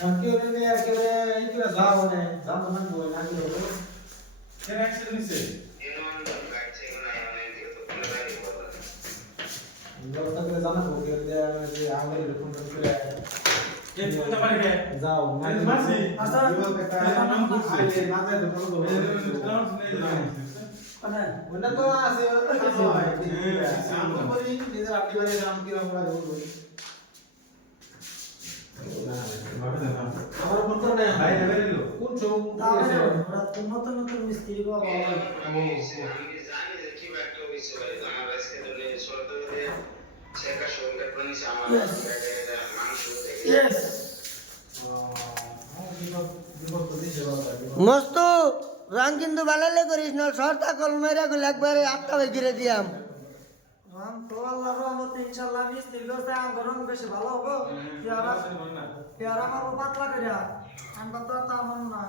কেউ নিয়ে একেবারে এই করে যাও না যাও না বই না কি হবে কেন অ্যাক্সিডেন্ট হইছে ব্যবস্থা করে জানাবো কেউ যে আগে এরকম করে কে ফোনটা পারে কে যাও না মাসি আচ্ছা নাম করছে আগে না যায় তো বলবো মানে ওটা তো আছে আমরা বলি নিজের আপনি বাড়ি নাম কি রকম লাগে বলুন আমার ফোন করে না ভাই রেবে নিল কোন চৌক তাহলে ওরা তো নতুন নতুন মিস্ত্রি গো বাবা আমি জানি যে কি একটা হইছে ভাই আমার আজকে তো নেই সরতে হলে শেখা সরকার প্রনিছে আমার এটা মানুষ দেখে ইয়েস মস্ত রং কিন্তু ভালো করিস না সরতা কল মেরে গুলো একবারে আটটা হয়ে ঘিরে দিয়াম রাম তো আল্লাহর রহমতে ইনশাআল্লাহ মিস্ত্রি করতে আমার রং বেশি ভালো হবে পেয়ারা পেয়ারা মারবো পাতলা করিয়া আমি তো তা মন না